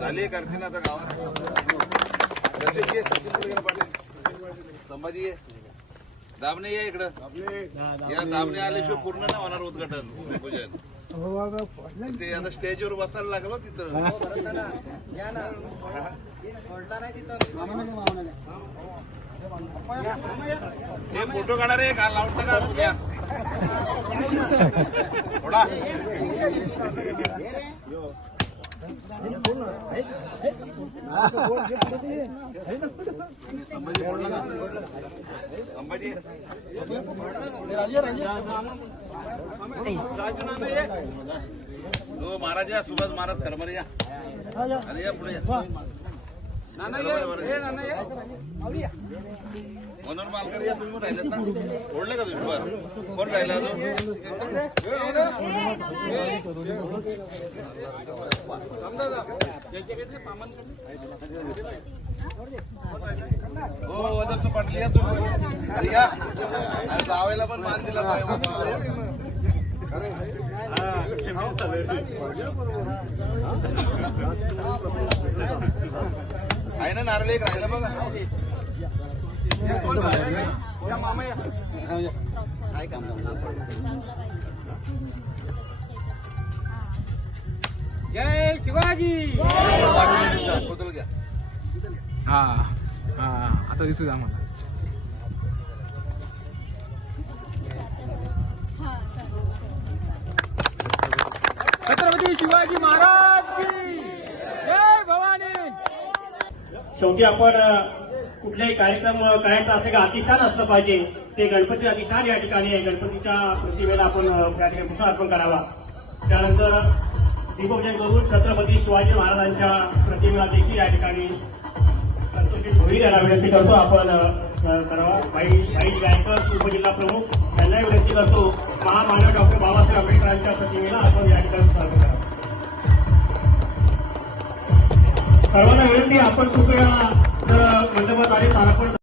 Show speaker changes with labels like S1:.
S1: झाली करते ना आता गावात रसिक ये, सचिन कुठे गेला पाटील संभाजी ये दाबणे ये इकडं. या दाबणे आल्याशिवाय पूर्ण नाही होणार उद्घाटन. भूमिपूजन ते आता स्टेजवर बसायला लागलो तिथं. हे. फोटो काढा रे का लावून टाका उद्या थोडा हो हो, महाराज या सुभाष महाराज करमर या. अरे या पुढे या. मनोहर मालकर या तुम्ही राहिलेत ना? ओढले का तुम्ही? बरं. कोण राहिला हो वजनचं पाटील या तुम्ही. अरे या. जावेला पण मान दिला पाहिजे अरे ना नारळ एक राहिला बघा. काय काम
S2: जय शिवाजी.
S1: बदल घ्या.
S2: हा हा आता दिसू द्या मला छत्रपती शिवाजी महाराज की जय भवानी
S3: शेवटी आपण कुठल्याही कुठलाही कार्यक्रम करायचा असेल का अतिष्ठान असलं पाहिजे. ते गणपती अतिष्ठान या ठिकाणी आहे. गणपतीच्या प्रतिमेला आपण त्या ठिकाणी पुष्प अर्पण करावा. त्यानंतर दीपपूजन करून छत्रपती शिवाजी महाराजांच्या प्रतिमेला देखील या ठिकाणी संतोषी भोईर यांना विनंती करतो आपण करावा. भाई भाई गायकर उपजिल्हा प्रमुख यांना विनंती करतो. महामानव डॉक्टर बाबासाहेब आंबेडकरांच्या प्रतिमेला आपण या ठिकाणी विनंती आपण कृपया जर मंडपात आले तर आपण